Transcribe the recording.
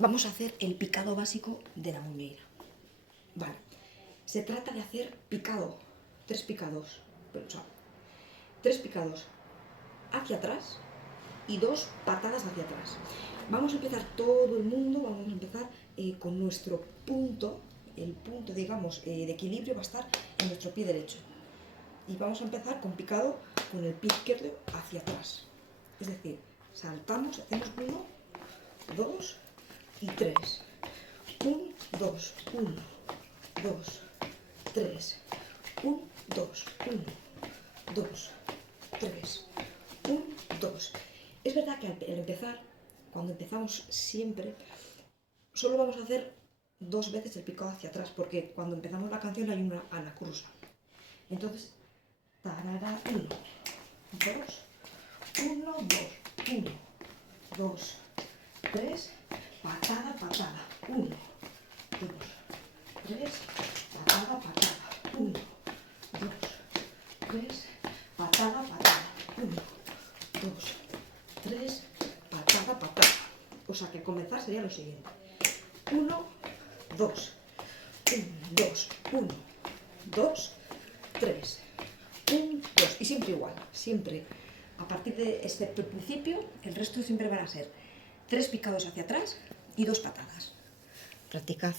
Vamos a hacer el picado básico de la muñeira. Vale, se trata de hacer picado, tres picados hacia atrás y dos patadas hacia atrás. Vamos a empezar todo el mundo, vamos a empezar con nuestro punto, el punto, digamos, de equilibrio va a estar en nuestro pie derecho. Y vamos a empezar con picado con el pie izquierdo hacia atrás. Es decir, saltamos, hacemos 1, 2 y 3. 1, 2, 1, 2, 3, 1, 2, 1, 2, 3, 1, 2. Es verdad que al empezar, cuando empezamos siempre, solo vamos a hacer 2 veces el picado hacia atrás, porque cuando empezamos la canción hay una anacruza. Entonces, tarara, 1, 2, 1, 2, 1, 2, 3, patada, patada, 1, 2, 3, patada, patada, 1, 2, 3, patada, patada, 1, 2, 3, patada, patada. O sea que comenzar sería lo siguiente. 1, 2, 1, 2, 1, 2, 3, 1, 2. Y siempre igual, siempre. A partir de, excepto el principio, el resto siempre van a ser 3 picados hacia atrás y 2 patadas. Practicad.